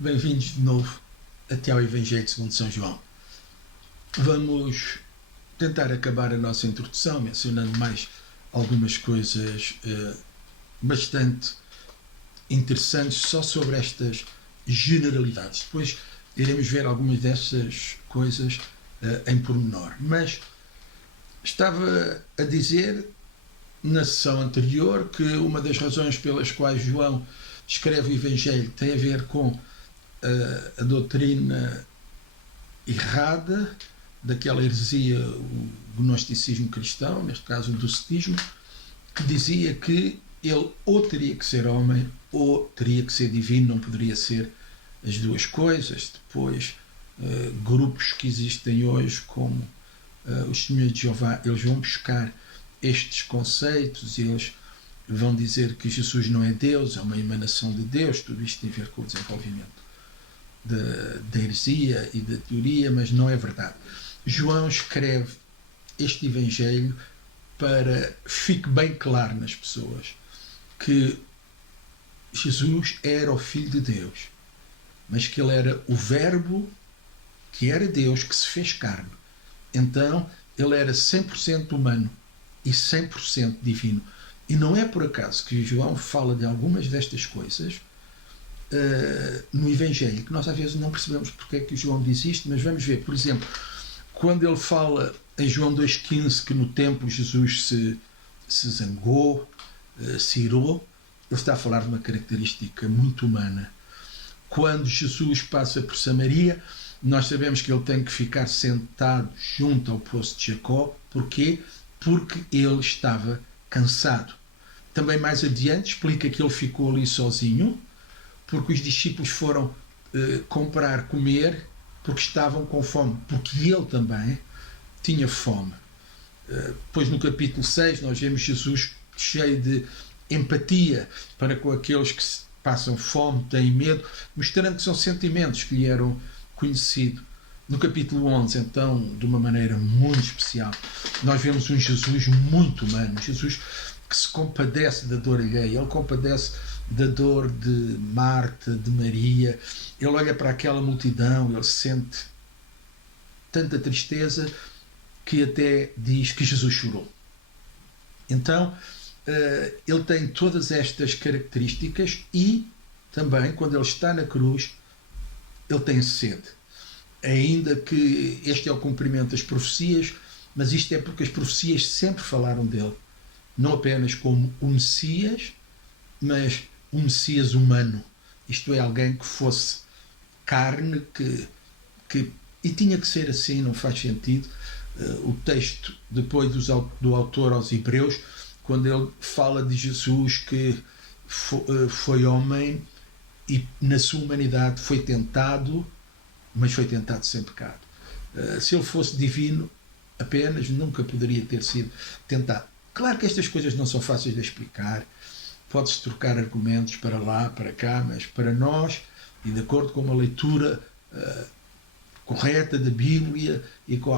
Bem-vindos de novo até ao Evangelho segundo São João. Vamos tentar acabar a nossa introdução mencionando mais algumas coisas bastante interessantes só sobre estas generalidades. Depois iremos ver algumas dessas coisas em pormenor. Mas estava a dizer na sessão anterior que uma das razões pelas quais João escreve o Evangelho tem a ver com a doutrina errada daquela heresia, o gnosticismo cristão, neste caso o docetismo, que dizia que ele ou teria que ser homem ou teria que ser divino, não poderia ser as duas coisas. Depois, grupos que existem hoje, como os Testemunhas de Jeová, eles vão buscar estes conceitos e eles vão dizer que Jesus não é Deus, é uma emanação de Deus. Tudo isto tem a ver com o desenvolvimento da heresia e da teoria, mas não é verdade. João escreve este Evangelho para que fique bem claro nas pessoas que Jesus era o Filho de Deus, mas que ele era o Verbo que era Deus, que se fez carne. Então ele era 100% humano e 100% divino. E não é por acaso que João fala de algumas destas coisas no Evangelho, que nós às vezes não percebemos porque é que João diz isto, mas vamos ver. Por exemplo, quando ele fala em João 2,15 que no templo Jesus se zangou, se irou, ele está a falar de uma característica muito humana. Quando Jesus passa por Samaria, nós sabemos que ele tem que ficar sentado junto ao poço de Jacó. Porquê? Porque ele estava cansado. Também mais adiante explica que ele ficou ali sozinho, porque os discípulos foram comprar comer, porque estavam com fome, porque ele também tinha fome. Depois no capítulo 6 nós vemos Jesus cheio de empatia para com aqueles que passam fome, têm medo, mostrando que são sentimentos que lhe eram conhecidos. No capítulo 11, então, de uma maneira muito especial, nós vemos um Jesus muito humano, Jesus que se compadece da dor alheia, ele compadece da dor de Marta, de Maria, ele olha para aquela multidão, ele sente tanta tristeza que até diz que Jesus chorou. Então, ele tem todas estas características e também, quando ele está na cruz, ele tem sede. Ainda que este é o cumprimento das profecias, mas isto é porque as profecias sempre falaram dele, não apenas como o Messias, mas um Messias humano, isto é, alguém que fosse carne, e tinha que ser assim, não faz sentido. O texto depois do autor aos Hebreus, quando ele fala de Jesus que foi homem e na sua humanidade foi tentado, mas foi tentado sem pecado. Se ele fosse divino apenas, nunca poderia ter sido tentado. Claro que estas coisas não são fáceis de explicar, pode-se trocar argumentos para lá, para cá, mas para nós, e de acordo com uma leitura correta da Bíblia e com o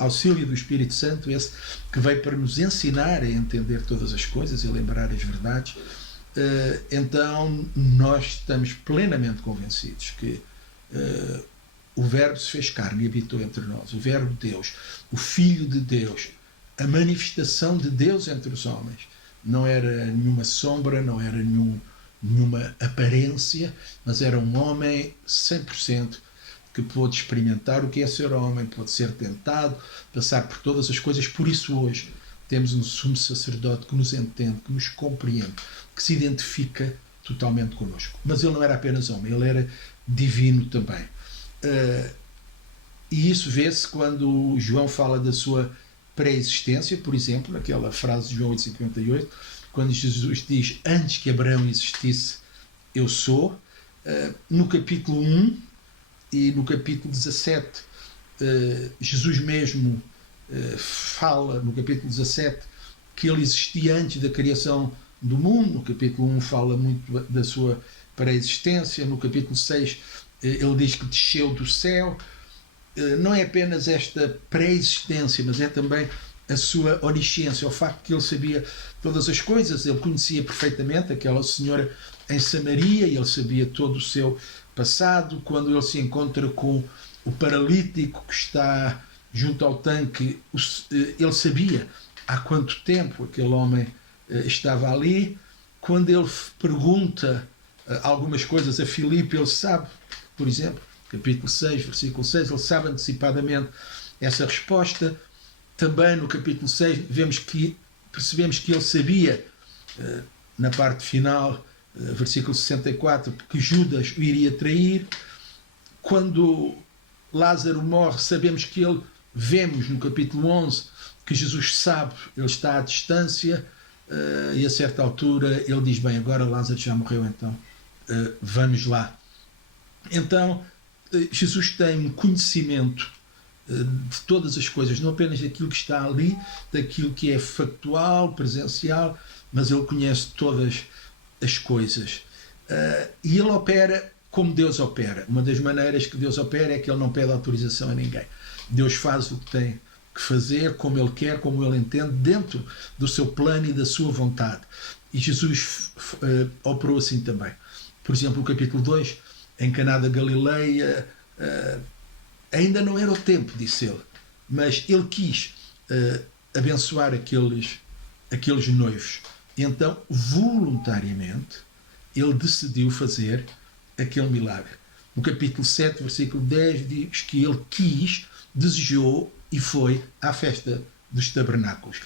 auxílio do Espírito Santo, esse que veio para nos ensinar a entender todas as coisas e lembrar as verdades, então nós estamos plenamente convencidos que o Verbo se fez carne e habitou entre nós, o Verbo de Deus, o Filho de Deus, a manifestação de Deus entre os homens. Não era nenhuma sombra, não era nenhuma aparência, mas era um homem 100% que pôde experimentar o que é ser homem, pôde ser tentado, passar por todas as coisas. Por isso hoje temos um sumo sacerdote que nos entende, que nos compreende, que se identifica totalmente connosco. Mas ele não era apenas homem, ele era divino também. E isso vê-se quando João fala da sua pré-existência, por exemplo, naquela frase de João 8,58, quando Jesus diz: antes que Abraão existisse, eu sou. No capítulo 1 e no capítulo 17, Jesus mesmo fala, no capítulo 17, que ele existia antes da criação do mundo. No capítulo 1 fala muito da sua pré-existência. No capítulo 6 ele diz que desceu do céu. Não é apenas esta pré-existência, mas é também a sua onisciência, o facto de que ele sabia todas as coisas. Ele conhecia perfeitamente aquela senhora em Samaria e ele sabia todo o seu passado, quando ele se encontra com o paralítico que está junto ao tanque, ele sabia há quanto tempo aquele homem estava ali. Quando ele pergunta algumas coisas a Filipe, ele sabe, por exemplo, capítulo 6, versículo 6, ele sabe antecipadamente essa resposta. Também no capítulo 6 percebemos que ele sabia, na parte final, versículo 64, que Judas o iria trair. Quando Lázaro morre, sabemos que vemos no capítulo 11 que Jesus sabe, ele está à distância, e a certa altura ele diz, bem, agora Lázaro já morreu, então vamos lá. Então Jesus tem um conhecimento de todas as coisas, não apenas daquilo que está ali, daquilo que é factual, presencial, mas ele conhece todas as coisas. E ele opera como Deus opera. Uma das maneiras que Deus opera é que ele não pede autorização a ninguém. Deus faz o que tem que fazer, como ele quer, como ele entende, dentro do seu plano e da sua vontade. E Jesus operou assim também. Por exemplo, o capítulo 2, em Caná da Galileia, ainda não era o tempo, disse ele, mas ele quis abençoar aqueles noivos. Então, voluntariamente, ele decidiu fazer aquele milagre. No capítulo 7, versículo 10, diz que ele desejou e foi à festa dos tabernáculos.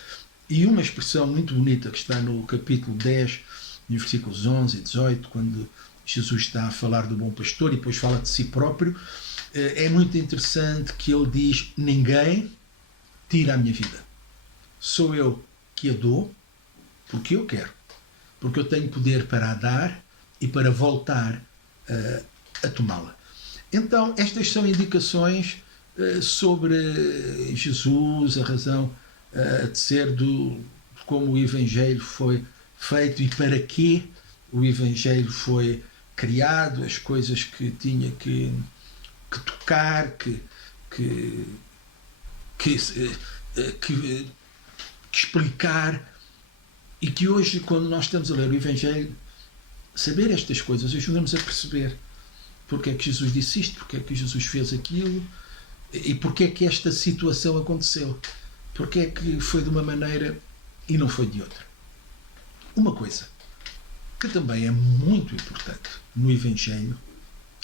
E uma expressão muito bonita que está no capítulo 10, nos versículos 11 e 18, quando Jesus está a falar do bom pastor e depois fala de si próprio, é muito interessante que ele diz, ninguém tira a minha vida. Sou eu que a dou porque eu quero. Porque eu tenho poder para a dar e para voltar a tomá-la. Então, estas são indicações sobre Jesus, a razão de ser de como o Evangelho foi feito e para que o Evangelho foi criado, as coisas que tinha que tocar, que explicar, e que hoje, quando nós estamos a ler o Evangelho, saber estas coisas ajuda-nos a perceber porque é que Jesus disse isto, porque é que Jesus fez aquilo e porque é que esta situação aconteceu, porque é que foi de uma maneira e não foi de outra. Uma coisa que também é muito importante no Evangelho,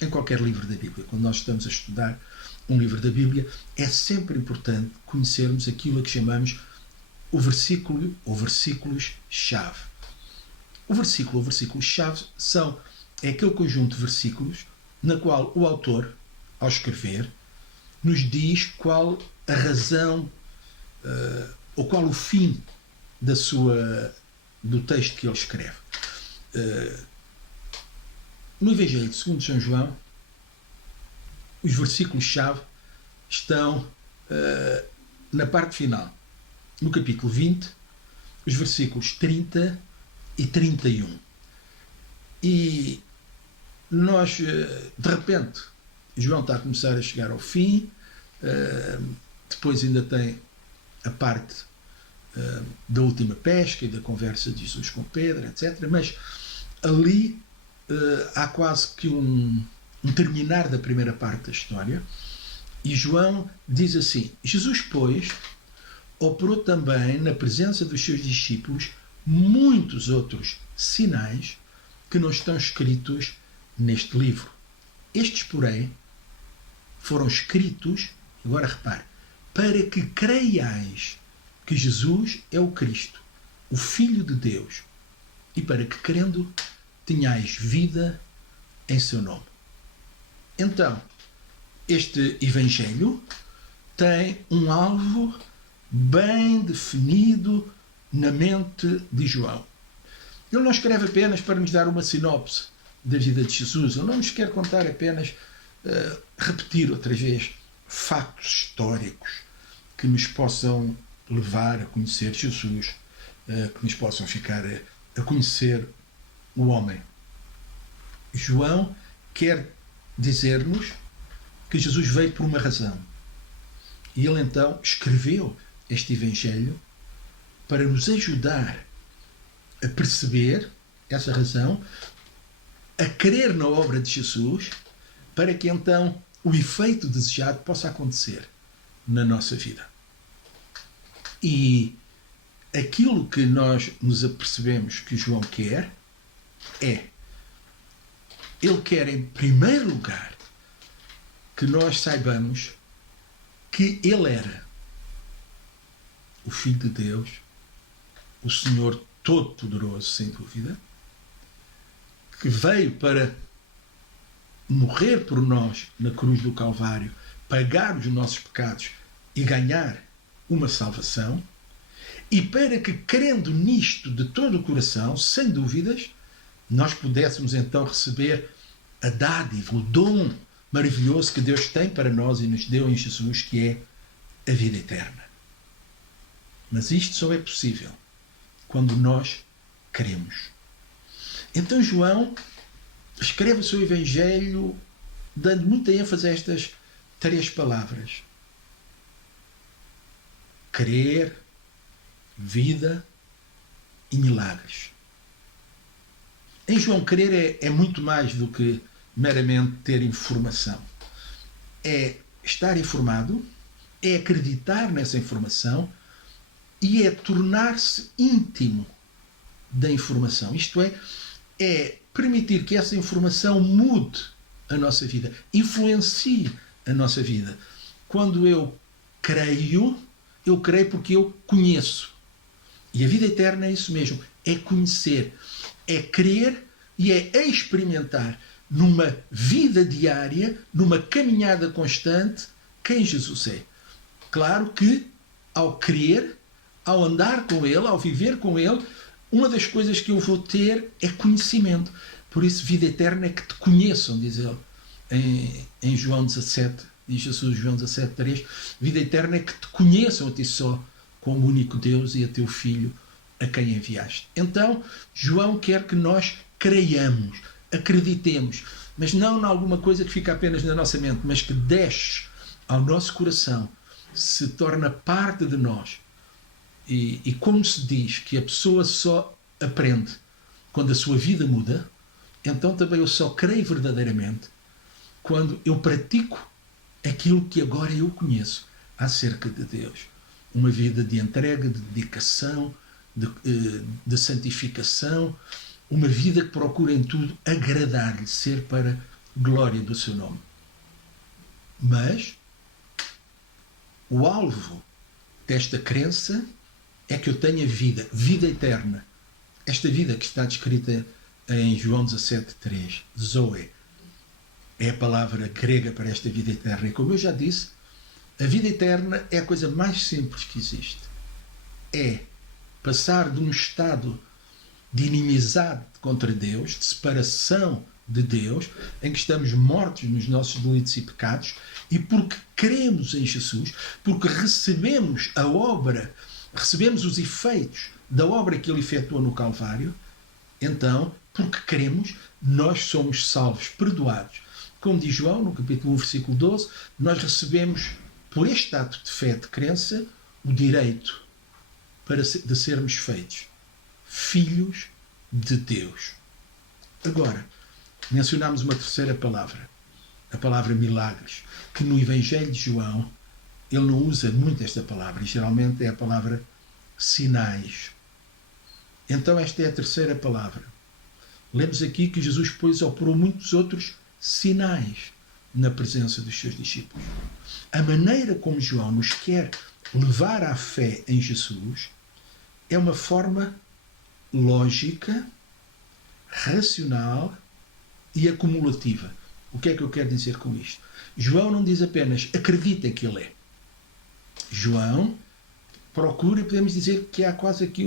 em qualquer livro da Bíblia, quando nós estamos a estudar um livro da Bíblia, é sempre importante conhecermos aquilo a que chamamos o versículo ou versículos-chave. O versículo ou versículos-chave é aquele conjunto de versículos na qual o autor, ao escrever, nos diz qual a razão ou qual o fim do texto que ele escreve. No Evangelho de segundo São João, os versículos-chave estão na parte final. No capítulo 20, os versículos 30 e 31. E nós, de repente, João está a começar a chegar ao fim, depois ainda tem a parte da última pesca e da conversa de Jesus com Pedro, etc. Mas ali há quase que um terminar da primeira parte da história, e João diz assim: Jesus, pois, operou também na presença dos seus discípulos muitos outros sinais que não estão escritos neste livro. Estes, porém, foram escritos, agora repare, para que creiais que Jesus é o Cristo, o Filho de Deus, e para que, crendo, tenhais vida em seu nome. Então, este Evangelho tem um alvo bem definido na mente de João. Ele não escreve apenas para nos dar uma sinopse da vida de Jesus, ele não nos quer contar apenas, repetir outra vez, factos históricos que nos possam levar a conhecer Jesus, que nos possam ficar a conhecer o homem. João quer dizer-nos que Jesus veio por uma razão. E ele então escreveu este Evangelho para nos ajudar a perceber essa razão, a crer na obra de Jesus para que então o efeito desejado possa acontecer na nossa vida. E aquilo que nós nos apercebemos que João quer é, ele quer em primeiro lugar que nós saibamos que ele era o Filho de Deus, o Senhor Todo-Poderoso, sem dúvida, que veio para morrer por nós na cruz do Calvário, pagar os nossos pecados e ganhar uma salvação, e para que, crendo nisto de todo o coração, sem dúvidas, nós pudéssemos então receber a dádiva, o dom maravilhoso que Deus tem para nós e nos deu em Jesus, que é a vida eterna. Mas isto só é possível quando nós queremos. Então João escreve o seu Evangelho dando muita ênfase a estas 3 palavras: crer, vida e milagres. Em João, crer é muito mais do que meramente ter informação. É estar informado, é acreditar nessa informação e é tornar-se íntimo da informação. Isto é permitir que essa informação mude a nossa vida, influencie a nossa vida. Quando eu creio porque eu conheço. E a vida eterna é isso mesmo, é conhecer, é crer e é experimentar numa vida diária, numa caminhada constante, quem Jesus é. Claro que ao crer, ao andar com Ele, ao viver com Ele, uma das coisas que eu vou ter é conhecimento. Por isso, vida eterna é que te conheçam, diz ele em João 17, diz Jesus, João 17:3, vida eterna é que te conheçam a ti só, como único Deus e a teu Filho, a quem enviaste. Então, João quer que nós creiamos, acreditemos, mas não em alguma coisa que fica apenas na nossa mente, mas que desce ao nosso coração, se torna parte de nós. E como se diz que a pessoa só aprende quando a sua vida muda, então também eu só creio verdadeiramente quando eu pratico aquilo que agora eu conheço acerca de Deus. Uma vida de entrega, de dedicação, de santificação, uma vida que procura em tudo agradar-lhe, ser para glória do seu nome. Mas o alvo desta crença é que eu tenha vida eterna. Esta vida que está descrita em João 17:3, Zoe, é a palavra grega para esta vida eterna. E como eu já disse, a vida eterna é a coisa mais simples que existe. É passar de um estado de inimizade contra Deus, de separação de Deus, em que estamos mortos nos nossos delitos e pecados, e porque cremos em Jesus, porque recebemos a obra, recebemos os efeitos da obra que ele efetuou no Calvário, então, porque cremos, nós somos salvos, perdoados. Como diz João, no capítulo 1, versículo 12, nós recebemos, por este ato de fé, de crença, o direito de sermos feitos filhos de Deus. Agora, mencionámos uma terceira palavra, a palavra milagres, que no Evangelho de João ele não usa muito esta palavra, e geralmente é a palavra sinais. Então esta é a terceira palavra. Lemos aqui que Jesus, pois, operou muitos outros sinais na presença dos seus discípulos. A maneira como João nos quer levar à fé em Jesus é uma forma lógica, racional e acumulativa. O que é que eu quero dizer com isto? João não diz apenas acredita que ele é. João procura, podemos dizer que há quase aqui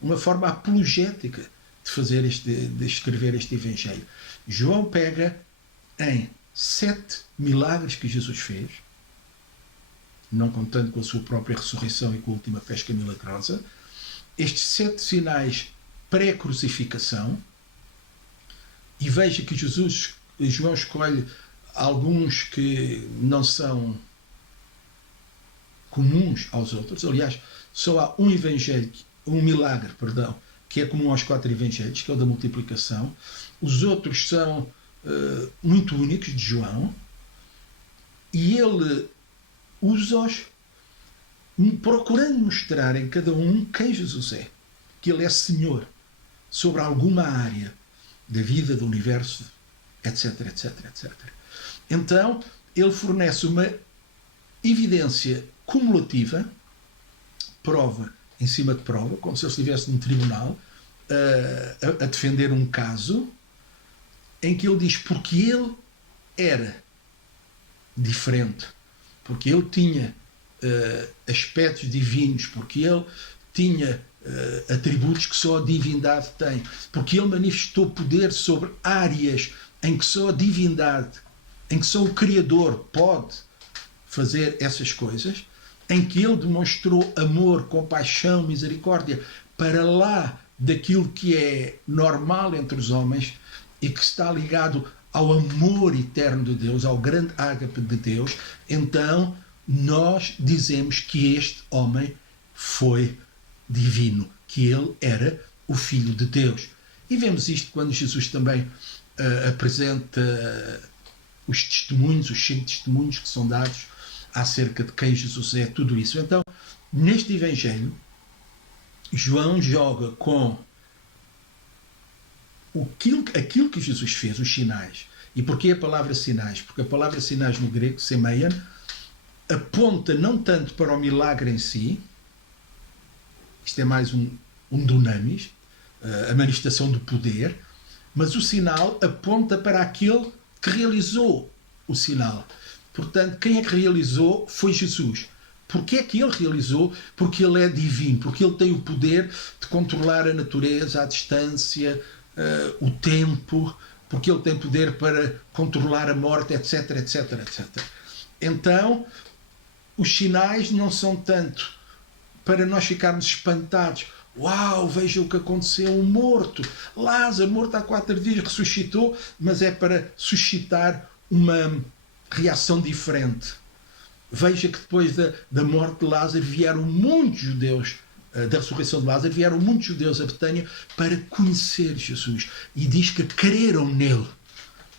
uma forma apologética de escrever este Evangelho. João pega em 7 milagres que Jesus fez, não contando com a sua própria ressurreição e com a última pesca milagrosa, estes 7 sinais pré-crucificação, e veja que João escolhe alguns que não são comuns aos outros. Aliás, só há um milagre, que é comum aos 4 evangelhos, que é o da multiplicação. Os outros são muito únicos de João, e ele usa-os procurando mostrar em cada um quem Jesus é, que ele é Senhor sobre alguma área da vida, do universo, etc, etc, etc. Então, ele fornece uma evidência cumulativa, prova em cima de prova, como se ele estivesse num tribunal a defender um caso, em que ele diz porque ele era diferente, porque ele tinha aspectos divinos, porque ele tinha atributos que só a divindade tem, porque ele manifestou poder sobre áreas em que só a divindade, em que só o Criador pode fazer essas coisas, em que ele demonstrou amor, compaixão, misericórdia para lá daquilo que é normal entre os homens e que está ligado ao amor eterno de Deus, ao grande ágape de Deus. Então nós dizemos que este homem foi divino, que ele era o Filho de Deus. E vemos isto quando Jesus também apresenta os testemunhos, os 5 testemunhos que são dados acerca de quem Jesus é, tudo isso. Então, neste Evangelho, João joga com aquilo que Jesus fez, os sinais. E porquê a palavra sinais? Porque a palavra sinais no grego, semeian, aponta não tanto para o milagre em si, isto é mais um dunamis, a manifestação do poder, mas o sinal aponta para aquele que realizou o sinal. Portanto, quem é que realizou foi Jesus. Porquê é que ele realizou? Porque ele é divino, porque ele tem o poder de controlar a natureza, a distância, o tempo, porque ele tem poder para controlar a morte, etc, etc, etc. Então, os sinais não são tanto para nós ficarmos espantados. Uau, veja o que aconteceu, um morto, Lázaro, morto há 4 dias, ressuscitou, mas é para suscitar uma reação diferente. Veja que depois da morte de Lázaro vieram muitos judeus, da ressurreição de Lázaro, vieram muitos judeus a Betânia para conhecer Jesus. E diz que creram nele.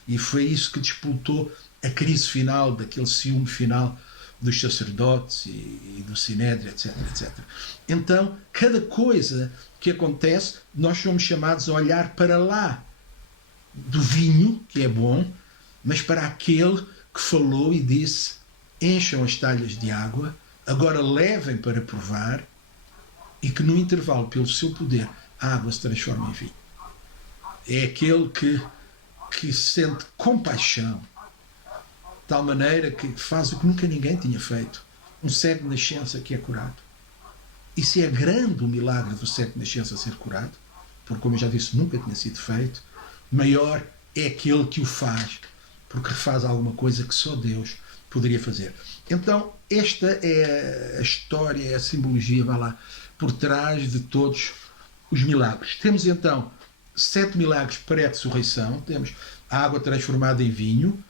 E foi isso que disputou a crise final, daquele ciúme final dos sacerdotes e do Sinédrio, etc, etc. Então, cada coisa que acontece, nós somos chamados a olhar para lá do vinho, que é bom, mas para aquele que falou e disse: encham as talhas de água, agora levem para provar, e que no intervalo, pelo seu poder, a água se transforma em vinho. É aquele que sente compaixão, de tal maneira que faz o que nunca ninguém tinha feito. Um cego de nascença que é curado. E se é grande o milagre do cego de nascença ser curado, porque, como eu já disse, nunca tinha sido feito, maior é aquele que o faz, porque faz alguma coisa que só Deus poderia fazer. Então, esta é a história, é a simbologia, vai lá, por trás de todos os milagres. Temos então 7 milagres pré-ressurreição. Temos a água transformada em vinho,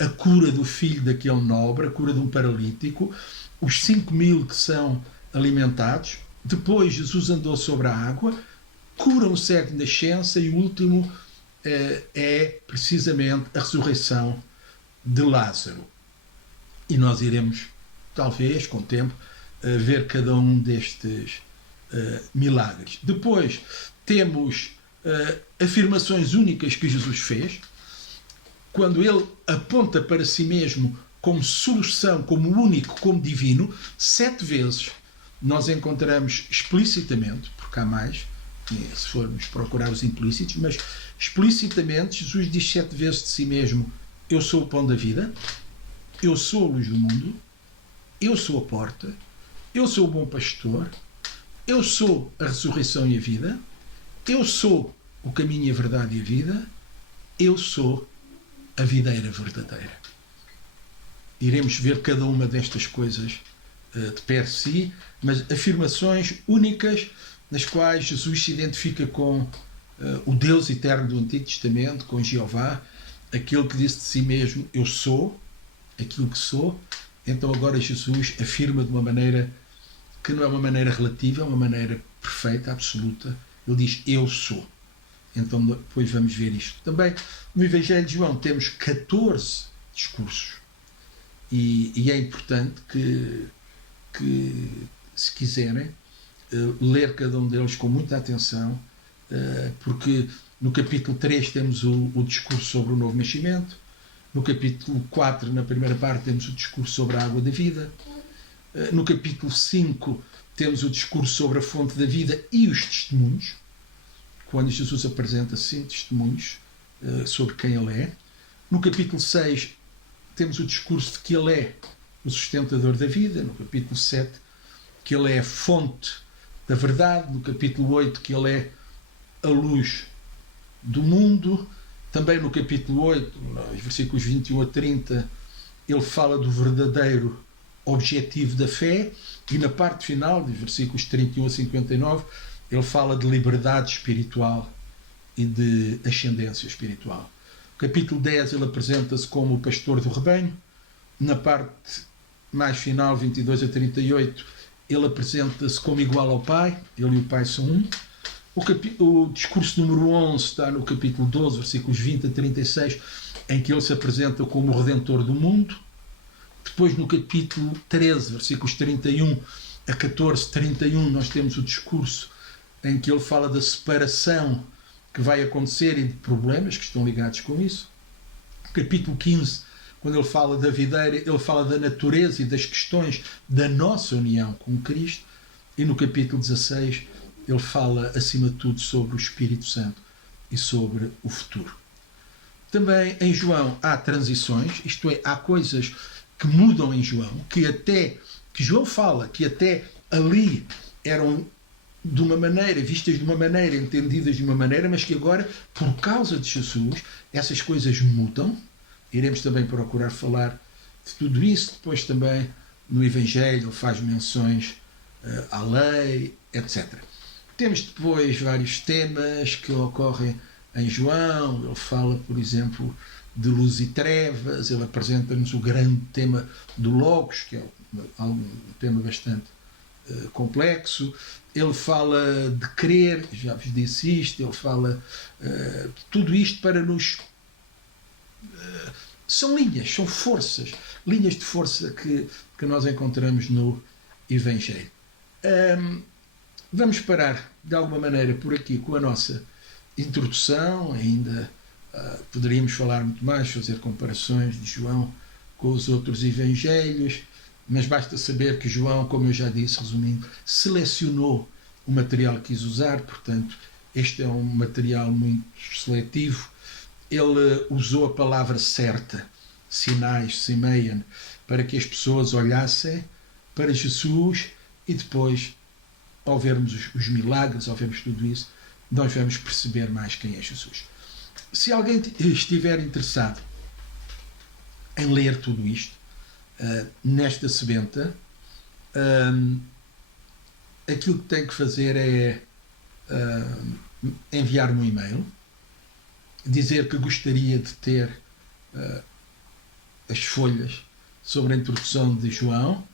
a cura do filho daquele nobre, a cura de um paralítico, os 5.000 que são alimentados. Depois Jesus andou sobre a água, cura um cego de nascença, e o último é precisamente a ressurreição de Lázaro. E nós iremos, talvez, com o tempo, ver cada um destes milagres. Depois temos afirmações únicas que Jesus fez, quando ele aponta para si mesmo como solução, como único, como divino. 7 vezes nós encontramos explicitamente, porque há mais, se formos procurar os implícitos, mas explicitamente Jesus diz 7 vezes de si mesmo: eu sou o pão da vida, eu sou a luz do mundo, eu sou a porta, eu sou o bom pastor, eu sou a ressurreição e a vida, eu sou o caminho e a verdade e a vida, eu sou a videira verdadeira. Iremos ver cada uma destas coisas de per si, mas afirmações únicas nas quais Jesus se identifica com o Deus eterno do Antigo Testamento, com Jeová, aquele que disse de si mesmo: eu sou aquilo que sou. Então agora Jesus afirma de uma maneira que não é uma maneira relativa, é uma maneira perfeita, absoluta. Ele diz: eu sou. Então depois vamos ver isto. Também no Evangelho de João temos 14 discursos e é importante que se quiserem, ler cada um deles com muita atenção, porque no capítulo 3 temos o discurso sobre o novo nascimento, no capítulo 4, na primeira parte, temos o discurso sobre a água da vida, no capítulo 5 temos o discurso sobre a fonte da vida e os testemunhos, quando Jesus apresenta 5 testemunhos sobre quem ele é. No capítulo 6 temos o discurso de que ele é o sustentador da vida, no capítulo 7 que ele é a fonte da verdade, no capítulo 8 que ele é a luz do mundo, também no capítulo 8, nos versículos 21 a 30, ele fala do verdadeiro objetivo da fé, e na parte final, dos versículos 31 a 59, ele fala de liberdade espiritual e de ascendência espiritual. No capítulo 10 ele apresenta-se como o pastor do rebanho, na parte mais final, 22 a 38, ele apresenta-se como igual ao Pai, ele e o Pai são um. O discurso número 11 está no capítulo 12, versículos 20 a 36, em que ele se apresenta como o Redentor do mundo. Depois, no capítulo 13, versículos 31 a 14, 31, nós temos o discurso em que ele fala da separação que vai acontecer e de problemas que estão ligados com isso. No capítulo 15, quando ele fala da videira, ele fala da natureza e das questões da nossa união com Cristo. E no capítulo 16, ele fala, acima de tudo, sobre o Espírito Santo e sobre o futuro. Também em João há transições, isto é, há coisas que mudam em João, que João fala, que até ali eram de uma maneira, vistas de uma maneira, entendidas de uma maneira, mas que agora, por causa de Jesus, essas coisas mudam. Iremos também procurar falar de tudo isso. Depois também no Evangelho faz menções à lei, etc. Temos depois vários temas que ocorrem em João. Ele fala, por exemplo, de luz e trevas. Ele apresenta-nos o grande tema do Logos, que é um tema bastante complexo. Ele fala de crer, já vos disse isto. Ele fala tudo isto para nos... são linhas, são forças, linhas de força que nós encontramos no Evangelho. Vamos parar, de alguma maneira, por aqui com a nossa introdução. Ainda poderíamos falar muito mais, fazer comparações de João com os outros evangelhos, mas basta saber que João, como eu já disse, resumindo, selecionou o material que quis usar. Portanto, este é um material muito seletivo. Ele usou a palavra certa, sinais, Simeon, para que as pessoas olhassem para Jesus e depois, ao vermos os milagres, ao vermos tudo isso, nós vamos perceber mais quem é Jesus. Se alguém estiver interessado em ler tudo isto, nesta sebenta, aquilo que tem que fazer é enviar-me um e-mail, dizer que gostaria de ter as folhas sobre a introdução de João,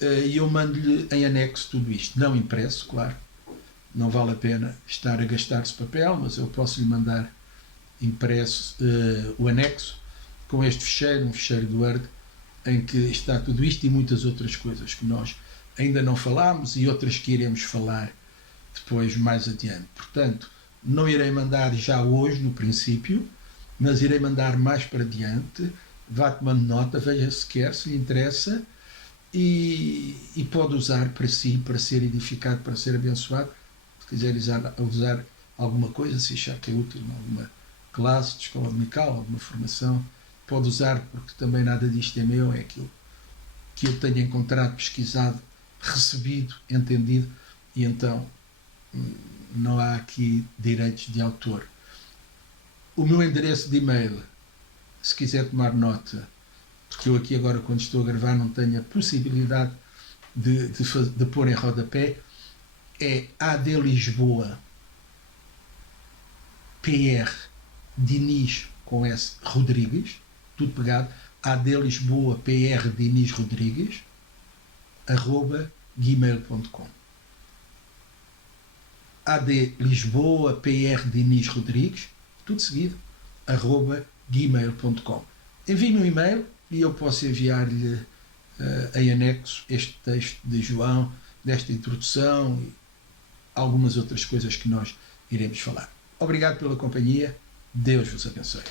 e eu mando-lhe em anexo tudo isto, não impresso, claro, não vale a pena estar a gastar-se papel, mas eu posso lhe mandar impresso o anexo com este ficheiro, um ficheiro do Word, em que está tudo isto e muitas outras coisas que nós ainda não falámos e outras que iremos falar depois mais adiante. Portanto, não irei mandar já hoje no princípio, mas irei mandar mais para adiante. Vá tomando nota, veja se quer, se lhe interessa, e pode usar para si, para ser edificado, para ser abençoado. Se quiser usar alguma coisa, se achar que é útil, alguma classe de escola dominical, alguma formação, pode usar, porque também nada disto é meu, é aquilo que eu tenho encontrado, pesquisado, recebido, entendido, e então não há aqui direitos de autor. O meu endereço de e-mail, se quiser tomar nota, porque eu aqui agora, quando estou a gravar, não tenho a possibilidade de pôr em rodapé, é adlisboa PR Diniz com S Rodrigues, tudo pegado, adlisboa PR Diniz Rodrigues @gmail.com. AD Lisboa, PR Diniz Rodrigues, tudo seguido, @gmail.com. Envie-me um e-mail e eu posso enviar-lhe em anexo este texto de João, desta introdução e algumas outras coisas que nós iremos falar. Obrigado pela companhia. Deus vos abençoe.